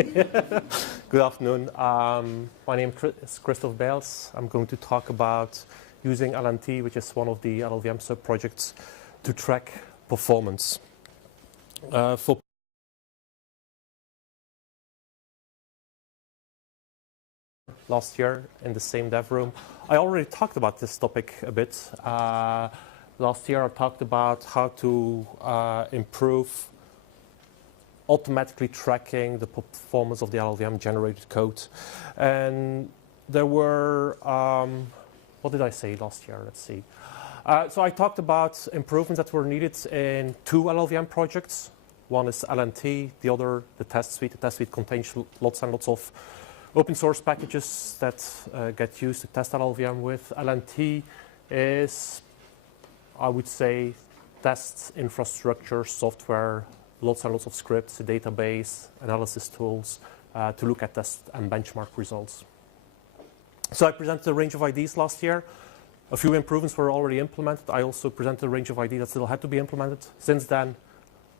Good afternoon. My name is Christoph Bales. I'm going to talk about using LNT, which is one of the LLVM sub-projects, to track performance. For last year in the same dev room, I already talked about this topic a bit. Last year I talked about how to improve automatically tracking the performance of the LLVM generated code. And there were, what did I say last year? Let's see. So I talked about improvements that were needed in two LLVM projects. One is LNT, the other the test suite. The test suite contains lots and lots of open source packages that get used to test LLVM with. LNT is, I would say, test infrastructure, software, lots and lots of scripts, a database, analysis tools to look at test and benchmark results. So I presented a range of ideas last year. A few improvements were already implemented. I also presented a range of ideas that still had to be implemented. Since then,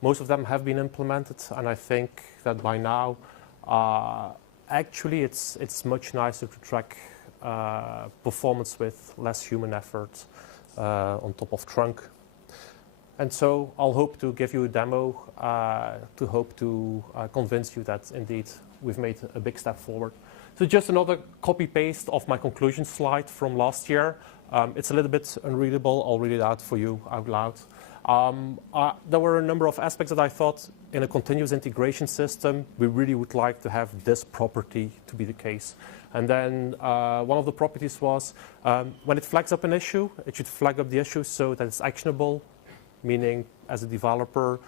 most of them have been implemented, and I think that by now, actually it's much nicer to track performance with less human effort on top of trunk. And so I'll hope to give you a demo to hope to convince you that indeed we've made a big step forward. So just another copy-paste of my conclusion slide from last year. It's a little bit unreadable. I'll read it out for you out loud. There were a number of aspects that I thought in a continuous integration system, we really would like to have this property to be the case. And then one of the properties was when it flags up an issue, it should flag up the issue so that it's actionable, meaning as a developer,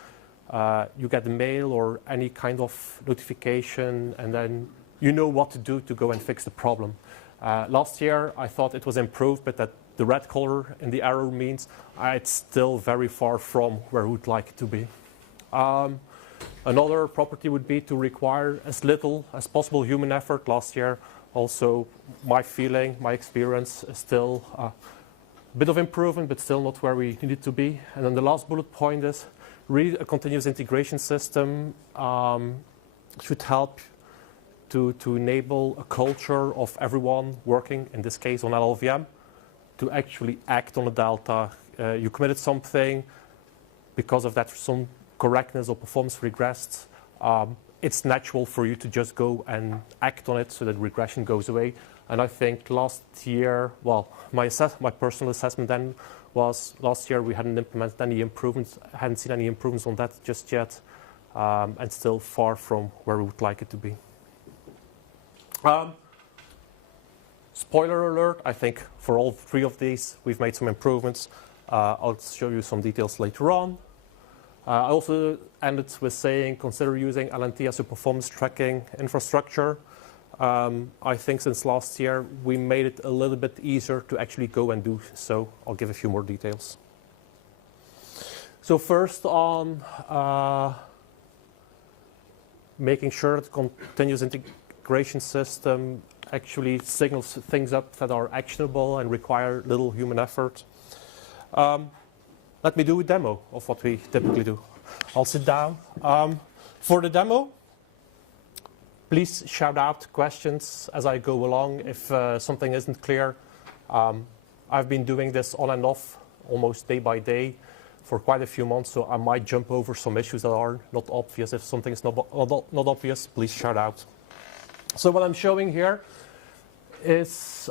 you get a mail or any kind of notification, and then you know what to do to go and fix the problem. Last year, I thought it was improved, but that the red color in the arrow means it's still very far from where we would like it to be. Another property would be to require as little as possible human effort. Last year, also my feeling, my experience is still a bit of improvement, but still not where we need it to be. And then the last bullet point is really a continuous integration system should help to enable a culture of everyone working, in this case on LLVM, to actually act on the delta. You committed something, because of that some correctness or performance regressed. It's natural for you to just go and act on it so that regression goes away. And I think last year, well, my personal assessment then was last year we hadn't implemented any improvements, hadn't seen any improvements on that just yet, and still far from where we would like it to be. Spoiler alert, I think for all three of these, we've made some improvements. I'll show you some details later on. I also ended with saying, consider using LNT as a performance tracking infrastructure. I think since last year, we made it a little bit easier to actually go and do so. I'll give a few more details. So first on making sure that the continuous integration system actually signals things up that are actionable and require little human effort. Let me do a demo of what we typically do. I'll sit down. For the demo, please shout out questions as I go along if something isn't clear. I've been doing this on and off almost day by day for quite a few months, so I might jump over some issues that are not obvious. If something is not obvious, please shout out. So what I'm showing here is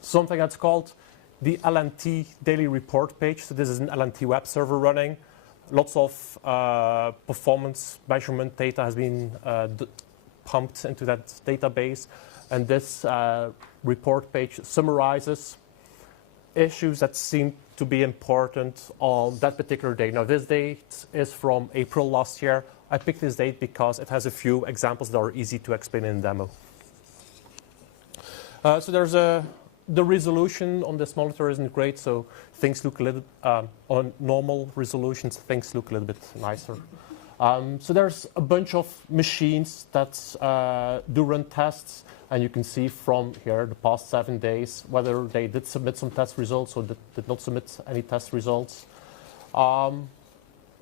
something that's called the LNT daily report page. So this is an LNT web server running. Lots of performance measurement data has been pumped into that database. And this report page summarizes issues that seem to be important on that particular day. Now, this date is from April last year. I picked this date because it has a few examples that are easy to explain in the demo. So there's the resolution on this monitor isn't great, so things look a little, on normal resolutions, things look a little bit nicer. So there's a bunch of machines that do run tests, and you can see from here the past 7 days whether they did submit some test results or did not submit any test results.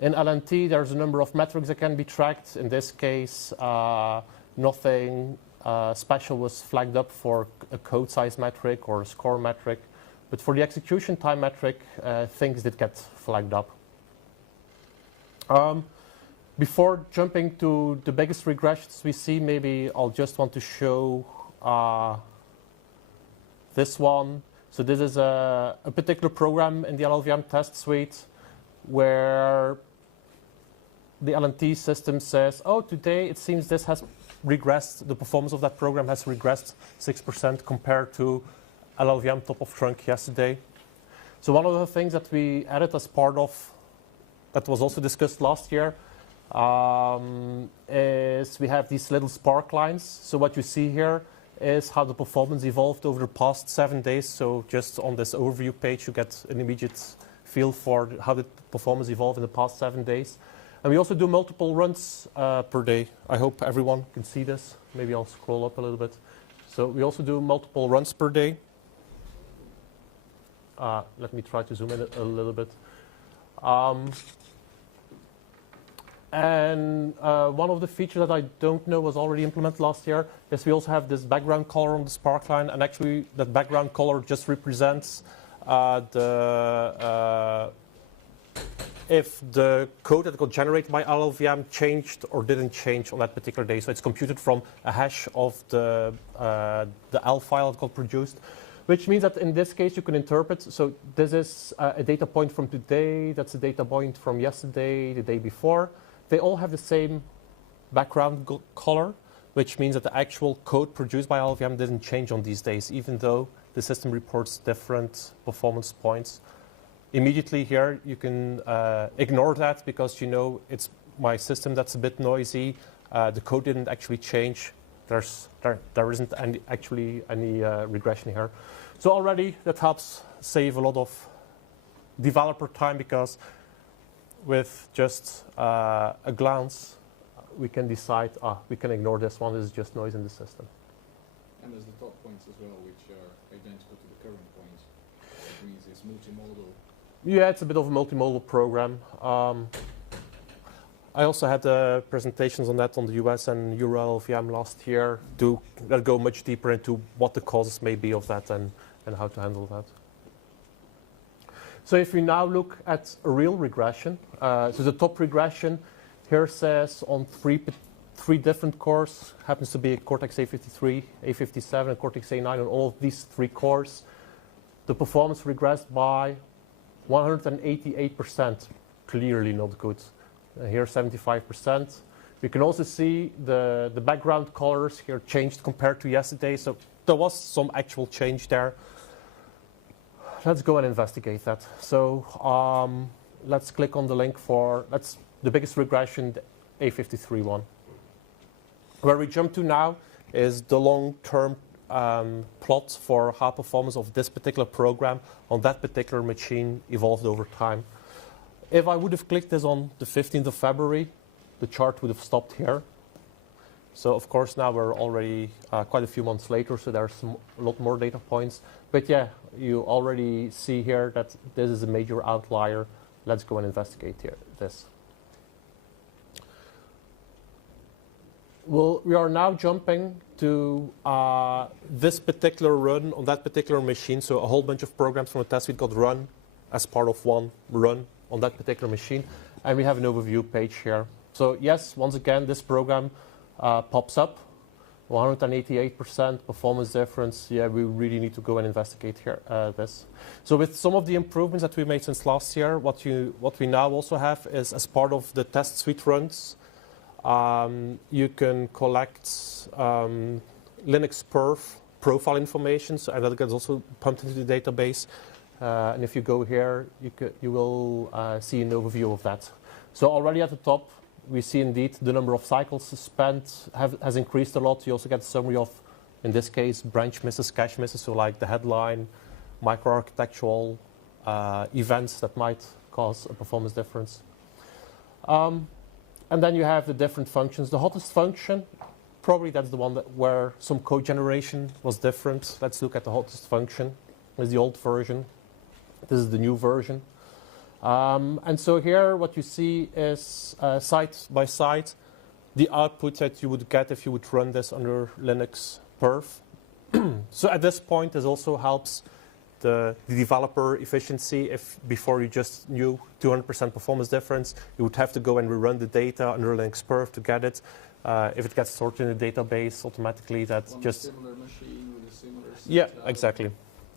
In LNT, there's a number of metrics that can be tracked. In this case, nothing special was flagged up for a code size metric or a score metric. But for the execution time metric, things did get flagged up. Before jumping to the biggest regressions we see, maybe I'll just want to show this one. So this is a particular program in the LLVM test suite where the LNT system says, oh, today it seems this has regressed, the performance of that program has regressed 6% compared to LLVM top of trunk yesterday. So one of the things that we added as part of, that was also discussed last year, is we have these little spark lines. So what you see here is how the performance evolved over the past 7 days. So just on this overview page, you get an immediate feel for how the performance evolved in the past 7 days. And we also do multiple runs per day. I hope everyone can see this. Maybe I'll scroll up a little bit. So we also do multiple runs per day. Let me try to zoom in a little bit. And one of the features that I don't know was already implemented last year is we also have this background color on the spark line. And actually, that background color just represents if the code that got generated by LLVM changed or didn't change on that particular day. So it's computed from a hash of the L file that got produced, which means that in this case you can interpret. So this is a data point from today. That's a data point from yesterday, the day before. They all have the same background color, which means that the actual code produced by LLVM didn't change on these days, even though the system reports different performance points. Immediately here, you can ignore that because you know it's my system that's a bit noisy. The code didn't actually change. There isn't actually any regression here. So already that helps save a lot of developer time because with just a glance, we can decide, we can ignore this one. This is just noise in the system. And there's the top points as well, which are identical to the current points. It means it's multimodal. Yeah, it's a bit of a multimodal program. I also had presentations on that on the US and Euro LLVM last year that go much deeper into what the causes may be of that and how to handle that. So if we now look at a real regression, so the top regression here says on three different cores, happens to be a Cortex A53, A57, and Cortex A9 on all of these 3 cores. The performance regressed by 188%, clearly not good. Here 75%. We can also see the background colors here changed compared to yesterday, so there was some actual change there. Let's go and investigate that. So let's click on the link for the biggest regression, the A53 one. Where we jump to now is the long-term plot for how performance of this particular program on that particular machine evolved over time. If I would have clicked this on the 15th of February, the chart would have stopped here. So of course now we're already quite a few months later, so there's a lot more data points. But yeah, you already see here that this is a major outlier. Let's go and investigate this. Well, we are now jumping to this particular run on that particular machine. So a whole bunch of programs from the test suite got run as part of one run on that particular machine. And we have an overview page here. So yes, once again, this program pops up. 188% performance difference. Yeah, we really need to go and investigate here this. So with some of the improvements that we made since last year, what we now also have is as part of the test suite runs, you can collect Linux perf profile information, so, and that gets also pumped into the database. And if you go here, you will see an overview of that. So already at the top, we see indeed the number of cycles spent has increased a lot. You also get a summary of, in this case, branch misses, cache misses, so like the headline, microarchitectural events that might cause a performance difference. And then you have the different functions. The hottest function, probably that's the one where some code generation was different. Let's look at the hottest function. This is the old version. This is the new version. And so here what you see is side by side the output that you would get if you would run this under Linux perf. So at this point, this also helps the developer efficiency. If before you just knew 200% performance difference, you would have to go and rerun the data under Linux perf to get it. If it gets stored in the database automatically, that's On just a similar machine with a similar yeah, setup. exactly.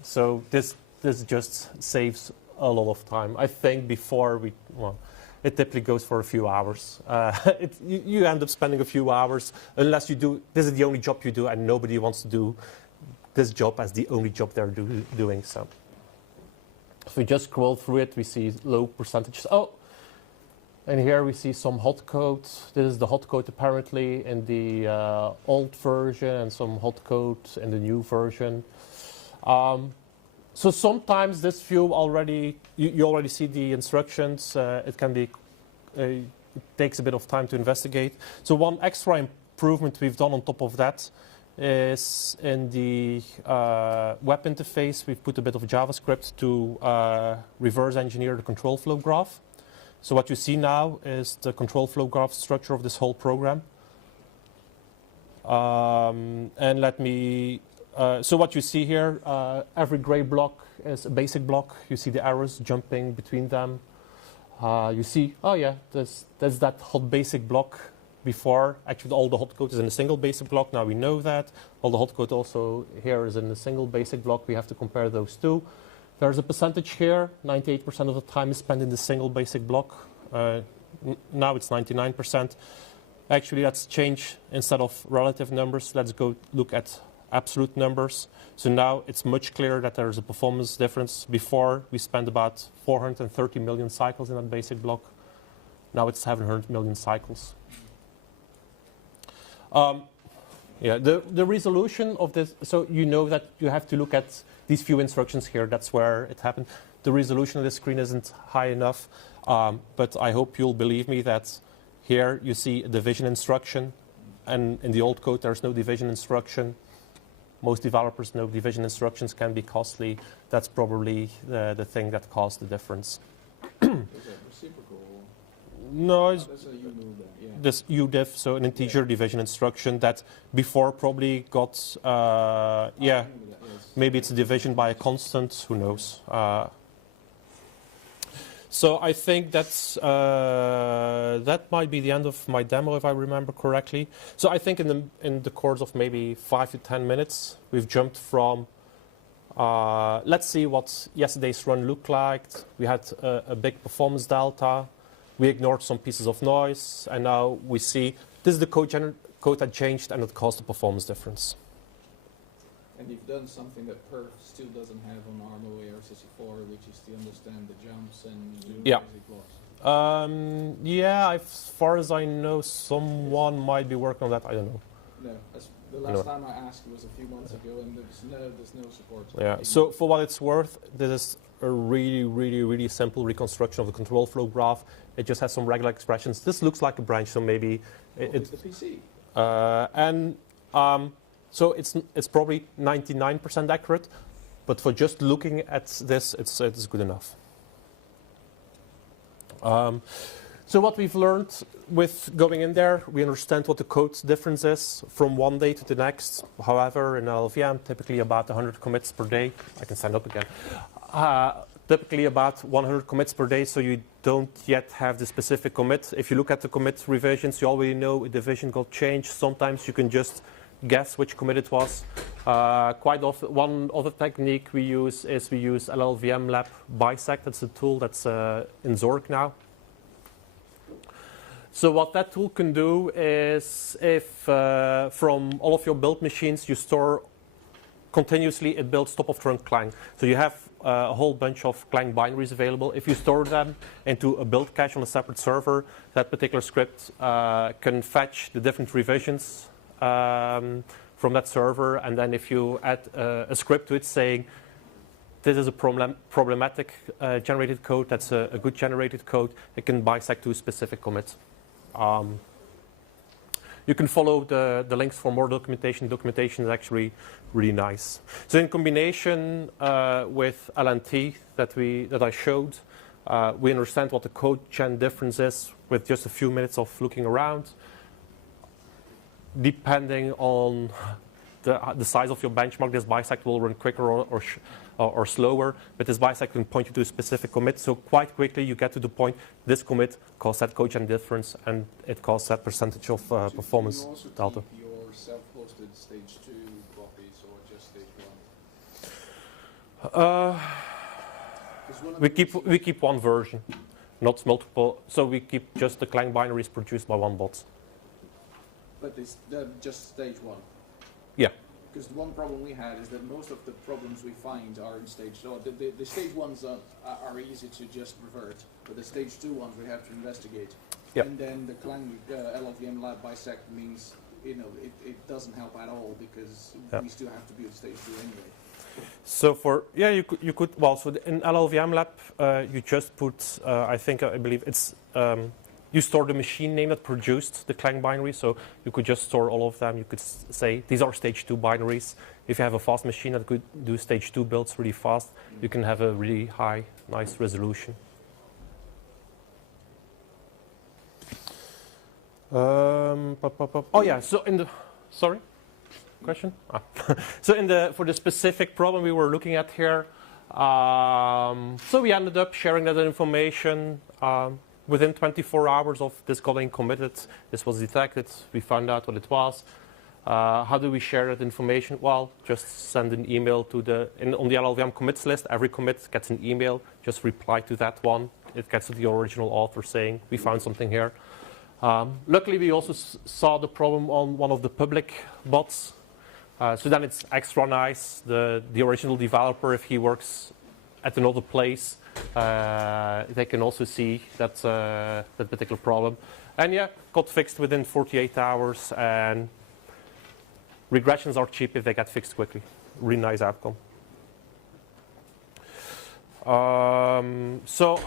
So this just saves a lot of time. I think before it typically goes for a few hours. You end up spending a few hours unless you do. This is the only job you do, and nobody wants to do this job as the only job they're doing. So if we just scroll through it, we see low percentages. Oh, and here we see some hot code. This is the hot code apparently in the old version, and some hot code in the new version. So sometimes this view already, you already see the instructions. It can be, it takes a bit of time to investigate. So one extra improvement we've done on top of that is in the web interface. We've put a bit of JavaScript to reverse engineer the control flow graph. So what you see now is the control flow graph structure of this whole program. And let me. So what you see here, every gray block is a basic block. You see the arrows jumping between them. You see, oh yeah, there's that hot basic block before. Actually, all the hot code is in a single basic block. Now we know that. All the hot code also here is in a single basic block. We have to compare those two. There's a percentage here. 98% of the time is spent in the single basic block. Now it's 99%. Actually, let's change instead of relative numbers. Let's go look at absolute numbers. So now it's much clearer that there is a performance difference. Before, we spent about 430 million cycles in that basic block. Now it's 700 million cycles. Yeah, the resolution of this, so you know that you have to look at these few instructions here. That's where it happened. The resolution of the screen isn't high enough, but I hope you'll believe me that here you see a division instruction, and in the old code there's no division instruction. Most developers know division instructions can be costly. That's probably the thing that caused the difference. Is that reciprocal? No, it's That's a U move then, yeah. this udiv, so an integer division instruction that before probably got, I yeah, remember that, yes. maybe it's a division by a constant, who knows. So I think that's, that might be the end of my demo if I remember correctly. So I think in the course of maybe 5 to 10 minutes, we've jumped from, let's see what yesterday's run looked like. We had a big performance delta. We ignored some pieces of noise, and now we see this is the code that changed, and it caused a performance difference. And you've done something that perf still doesn't have on ARM AR64, which is to understand the jumps and do Yeah. basic blocks. Yeah, as far as I know, someone might be working on that. I don't know. No, the last time I asked was a few months ago, and there's no support. Yeah. So for what it's worth, this is a really simple reconstruction of the control flow graph. It just has some regular expressions. This looks like a branch, so maybe It's the PC. So it's probably 99% accurate, but for just looking at this, it's good enough. So what we've learned with going in there, we understand what the code difference is from one day to the next. However, in LLVM, typically about 100 commits per day. I can stand up again. Typically about 100 commits per day, so you don't yet have the specific commit. If you look at the commit revisions, you already know a division got changed. Sometimes you can just guess which commit it was. Quite often, one other technique we use is LLVM lab bisect. That's a tool that's in Zork now. So what that tool can do is if from all of your build machines you store continuously, it builds top of trunk Clang. So you have a whole bunch of Clang binaries available. If you store them into a build cache on a separate server, that particular script can fetch the different revisions from that server, and then if you add a script to it saying this is a problematic generated code, that's a good generated code, it can bisect to a specific commit. You can follow the links for more documentation. Documentation is actually really nice. So in combination with LNT that I showed, We understand what the code gen difference is with just a few minutes of looking around. Depending on the size of your benchmark, this bisect will run quicker or slower, but this bisect can point you to a specific commit. So quite quickly you get to the point, this commit caused that code gen difference and it caused that percentage of performance delta. Do you also keep your self-hosted stage 2 copies or just stage 1? We keep one version, not multiple. So we keep just the Clang binaries produced by one bot. But it's just stage 1? Yeah. Because the one problem we had is that most of the problems we find are in stage 2. The stage 1s are easy to just revert, but the stage 2 ones we have to investigate. Yep. And then the Clang LLVM lab bisect means it doesn't help at all because we still have to be at stage 2 anyway. So you could well, so in LLVM lab you just put I believe it's you store the machine name that produced the Clang binary, so you could just store all of them. You could say these are stage 2 binaries. If you have a fast machine that could do stage 2 builds really fast, you can have a really high, nice resolution. Oh yeah, so sorry? Question? So for the specific problem we were looking at here, so we ended up sharing that information. Within 24 hours of this getting committed, this was detected. We found out what it was. How do we share that information? Well, just send an email to on the LLVM commits list. Every commit gets an email. Just reply to that one. It gets to the original author saying, we found something here. Luckily, we also saw the problem on one of the public bots. So then it's extra nice. The original developer, if he works at another place, they can also see that particular problem. And yeah, got fixed within 48 hours. And regressions are cheap if they get fixed quickly. Really nice outcome. So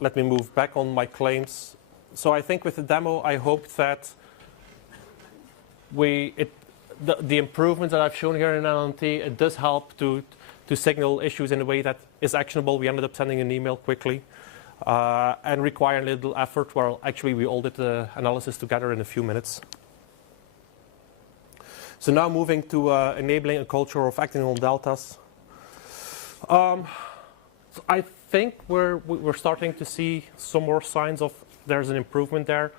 let me move back on my claims. So I think with the demo, I hoped that the improvements that I've shown here in LNT, it does help to signal issues in a way that is actionable. We ended up sending an email quickly and require a little effort. Well, actually, we all did the analysis together in a few minutes. So now moving to enabling a culture of acting on deltas. So I think we're starting to see some more signs of there's an improvement there.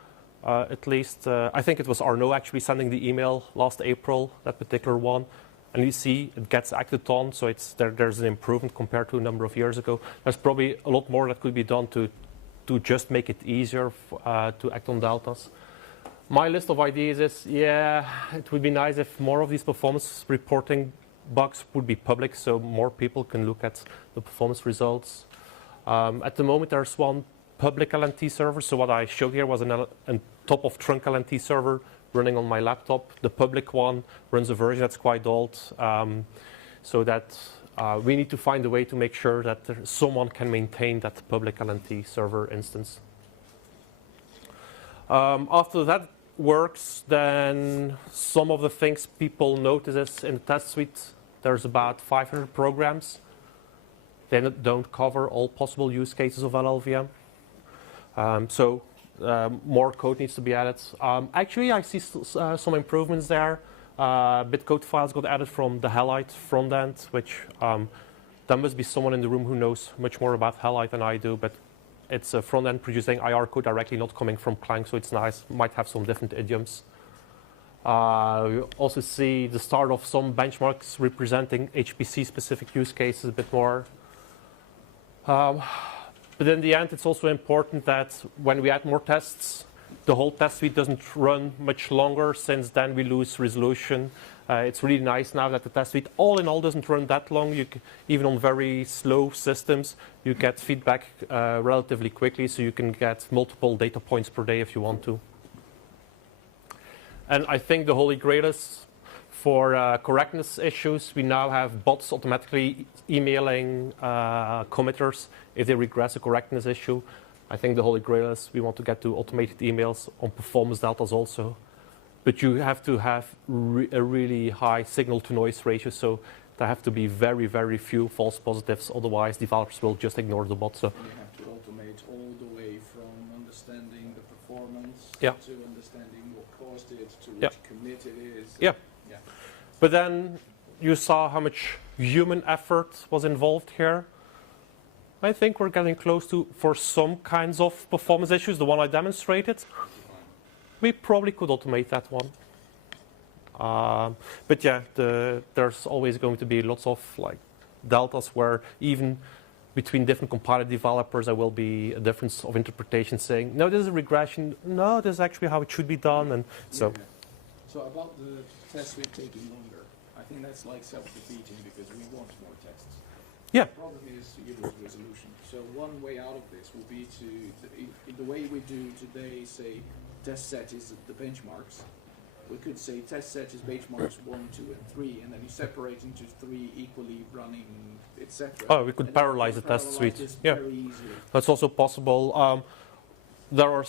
At least, I think it was Arnaud actually sending the email last April, that particular one. And you see it gets acted on, so there's an improvement compared to a number of years ago. There's probably a lot more that could be done to just make it easier to act on deltas. My list of ideas is, it would be nice if more of these performance reporting bugs would be public, so more people can look at the performance results. At the moment, there's one public LNT server. So what I showed here was a top of trunk LNT server running on my laptop. The public one runs a version that's quite old, so that we need to find a way to make sure that someone can maintain that public LNT server instance. After that works, then some of the things people notice is in the test suite, there's about 500 programs. They don't cover all possible use cases of LLVM. So more code needs to be added. Actually, I see some improvements there. Bitcode files got added from the Halide front end, which there must be someone in the room who knows much more about Halide than I do, but it's a front end producing IR code directly, not coming from Clang, so it's nice. Might have some different idioms. We also see the start of some benchmarks representing HPC-specific use cases a bit more. But in the end, it's also important that when we add more tests, the whole test suite doesn't run much longer, since then we lose resolution. It's really nice now that the test suite all in all doesn't run that long. Even on very slow systems, you get feedback relatively quickly, so you can get multiple data points per day if you want to. And I think the holy grail is for correctness issues, we now have bots automatically emailing committers if they regress a correctness issue. I think the holy grail is we want to get to automated emails on performance deltas also. But you have to have a really high signal-to-noise ratio, so there have to be very, very few false positives. Otherwise, developers will just ignore the bot. So Yeah. to understanding what caused it, to which Yeah. commit it is. Yeah. Yeah. But then you saw how much human effort was involved here. I think we're getting close to, for some kinds of performance issues, the one I demonstrated, we probably could automate that one. But yeah, there's always going to be lots of like deltas where even between different compiler developers there will be a difference of interpretation saying, no, this is a regression, no, this is actually how it should be done. And so, Yeah. So about the test suite taking longer, I think that's like self-defeating because we want more tests. yeah, The problem is you lose resolution. So one way out of this will be to in the way we do today, say test set is the benchmarks. We could say test set is benchmarks 1, 2, and 3, and then you separate into 3 equally running, etc. oh, we could parallelize the test suite. This Yeah, very easily. that's also possible. There are,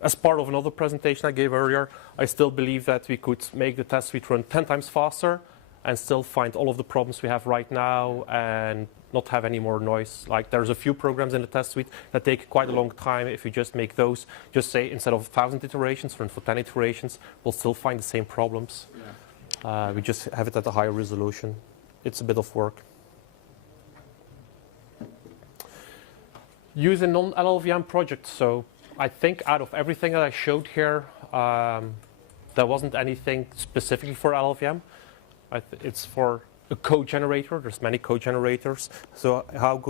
as part of another presentation I gave earlier, I still believe that we could make the test suite run 10 times faster and still find all of the problems we have right now and not have any more noise. Like there's a few programs in the test suite that take quite a long time. If you just make those, just say instead of 1,000 iterations, run for 10 iterations, we'll still find the same problems. Yeah. We just have it at a higher resolution. It's a bit of work. Use a non-LLVM project. So I think out of everything that I showed here, there wasn't anything specifically for LLVM. It's for a code generator. There's many code generators. So how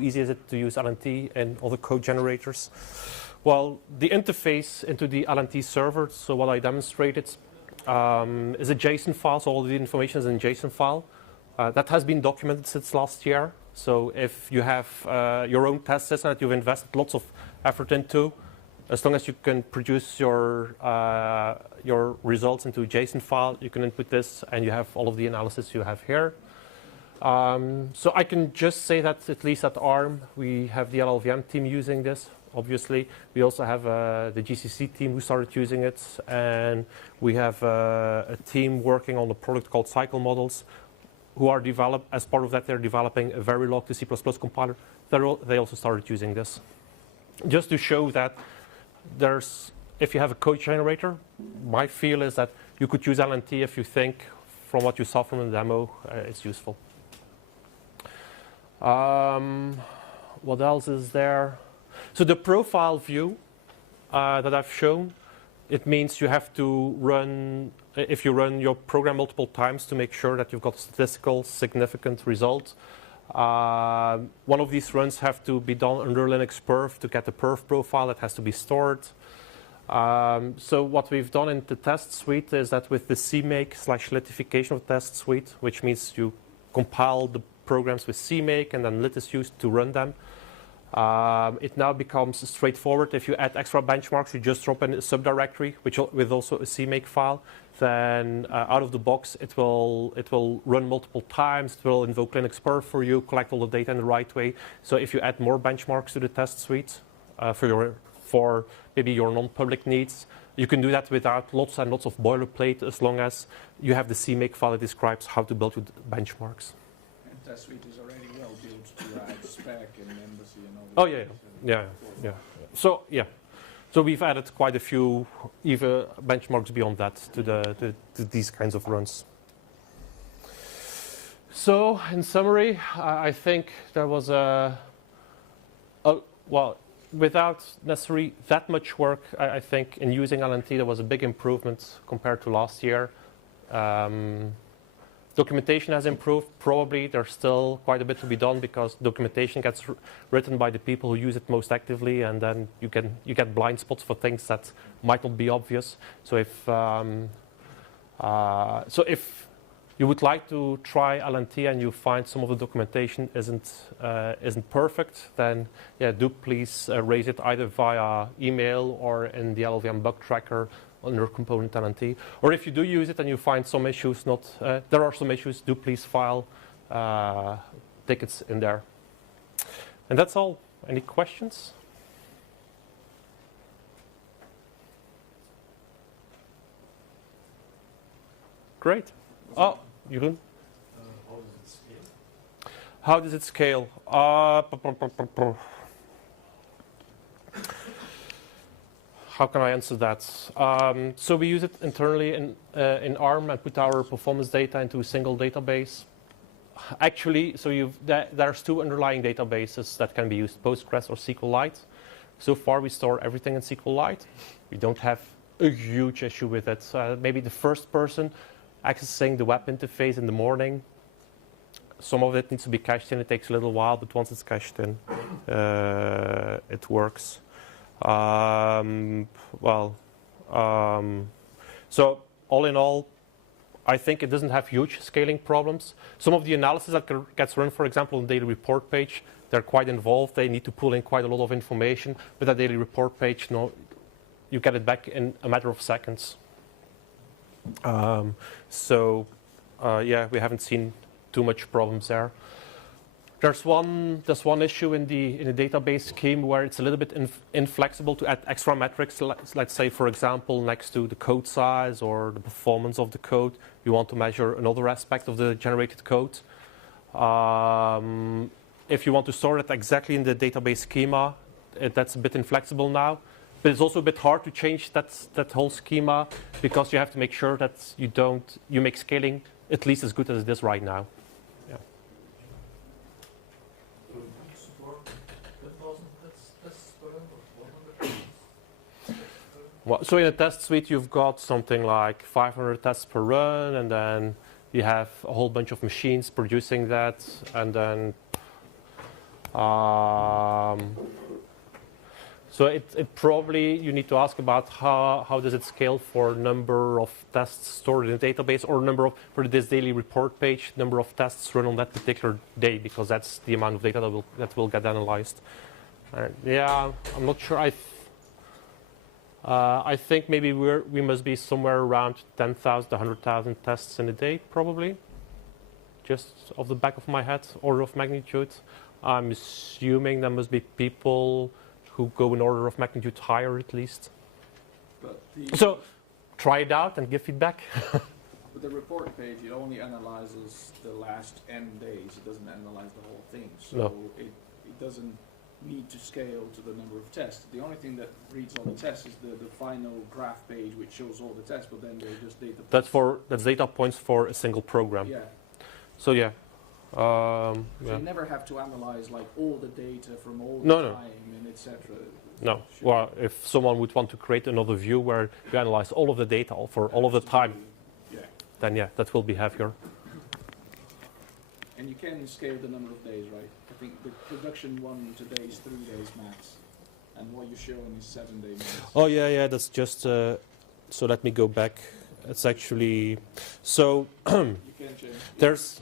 easy is it to use LNT and other code generators? Well, the interface into the LNT server, so what I demonstrated is a JSON file. So all the information is in JSON file. That has been documented since last year. So if you have your own test system that you've invested lots of effort into, as long as you can produce your results into a JSON file, you can input this and you have all of the analysis you have here. So I can just say that at least at ARM, we have the LLVM team using this, obviously. We also have the GCC team who started using it. And we have a team working on a product called Cycle Models who are as part of that, they're developing a Verilog to C++ compiler. They also started using this. Just to show that if you have a code generator, my feel is that you could use LNT if you think, from what you saw from the demo, it's useful. What else is there? So the profile view that I've shown, it means you have to run, if you run your program multiple times to make sure that you've got a statistical significant result. One of these runs have to be done under Linux perf to get the perf profile that has to be stored. So what we've done in the test suite is that with the CMake/litification of the test suite, which means you compile the programs with CMake and then lit is used to run them. It now becomes straightforward. If you add extra benchmarks, you just drop in a subdirectory, with also a CMake file. Then out of the box, it will run multiple times. It will invoke Linux perf for you, collect all the data in the right way. So if you add more benchmarks to the test suite for maybe your non-public needs, you can do that without lots and lots of boilerplate, as long as you have the CMake file that describes how to build with benchmarks. And test suite is already well built to add spec and embassy and all that. Oh yeah. So we've added quite a few even benchmarks beyond that to these kinds of runs. So in summary, I think there was without necessarily that much work, I think in using LNT there was a big improvement compared to last year. Documentation has improved. Probably there's still quite a bit to be done because documentation gets written by the people who use it most actively, and then you get blind spots for things that might not be obvious. So if you would like to try LNT and you find some of the documentation isn't perfect, then do please raise it either via email or in the LLVM bug tracker under component LNT. Or if you do use it and you find some issues there are some issues, do please file tickets in there. And that's all. Any questions? Great. Oh, Jeroen? How does it scale? how can I answer that? So we use it internally in ARM and put our performance data into a single database. Actually, so there's two underlying databases that can be used, Postgres or SQLite. So far, we store everything in SQLite. We don't have a huge issue with it. Maybe the first person accessing the web interface in the morning, some of it needs to be cached in. It takes a little while, but once it's cached in, it works. So all in all, I think it doesn't have huge scaling problems. Some of the analysis that gets run, for example, on the daily report page, they're quite involved. They need to pull in quite a lot of information. But that daily report page, no, you get it back in a matter of seconds. Yeah, we haven't seen too much problems there. There's one issue in the database scheme where it's a little bit inflexible to add extra metrics. Let's say, for example, next to the code size or the performance of the code, you want to measure another aspect of the generated code. If you want to store it exactly in the database schema, that's a bit inflexible now. But it's also a bit hard to change that whole schema because you have to make sure that you make scaling at least as good as it is right now. Yeah. Well, so in a test suite, you've got something like 500 tests per run, and then you have a whole bunch of machines producing that, and then so it probably, you need to ask about how does it scale for number of tests stored in a database, or for this daily report page, number of tests run on that particular day, because that's the amount of data that will get analyzed. Yeah, I'm not sure. I think maybe we must be somewhere around 10,000 to 100,000 tests in a day, probably. Just off the back of my head, order of magnitude. I'm assuming there must be people who go in order of magnitude higher at least. So try it out and give feedback. But the report page, it only analyzes the last n days. It doesn't analyze the whole thing. So no. It doesn't need to scale to the number of tests. The only thing that reads all the tests is the final graph page, which shows all the tests, but then they're just data points. That's data points for a single program. Yeah. So yeah. So you never have to analyze like all the data from all the time and etc. No. Well, if someone would want to create another view where you analyze all of the data for all of the time, then yeah, that will be heavier. And you can scale the number of days, right? I think the production one today is 3 days max, and what you're showing is 7 days max. Oh yeah, that's just. So let me go back. It's actually so. You can change. There's.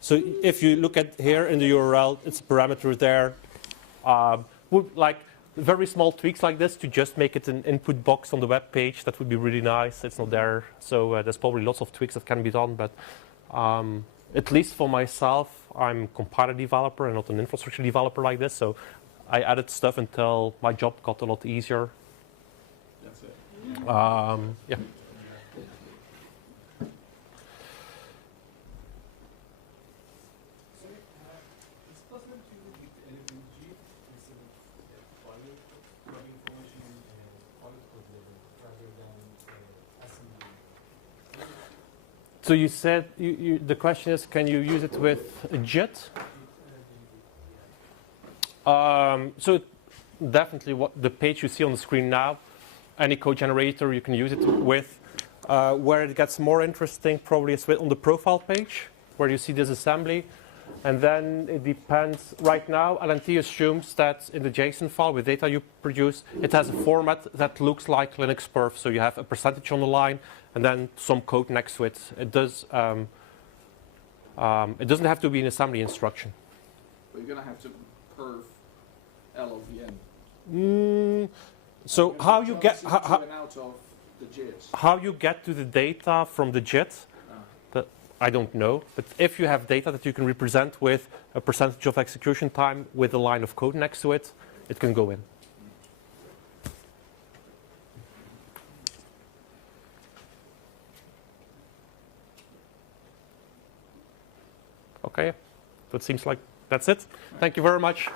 So if you look at here in the URL, it's a parameter there. Like very small tweaks like this to just make it an input box on the web page, that would be really nice. It's not there, so there's probably lots of tweaks that can be done. But at least for myself, I'm a compiler developer and not an infrastructure developer like this. So I added stuff until my job got a lot easier. That's it. Yeah. So you said the question is, can you use it with a JIT? So definitely, what the page you see on the screen now, any code generator you can use it with. Where it gets more interesting probably is on the profile page, where you see this assembly. And then it depends. Right now, LNT assumes that in the JSON file with data you produce, it has a format that looks like Linux perf. So you have a percentage on the line and then some code next to it. It does. It doesn't have to be an assembly instruction. But you're gonna have to perf L of n. So how you get out of the JIT? How you get to the data from the JIT? I don't know, but if you have data that you can represent with a percentage of execution time with a line of code next to it, it can go in. Okay, that seems like that's it. Thank you very much.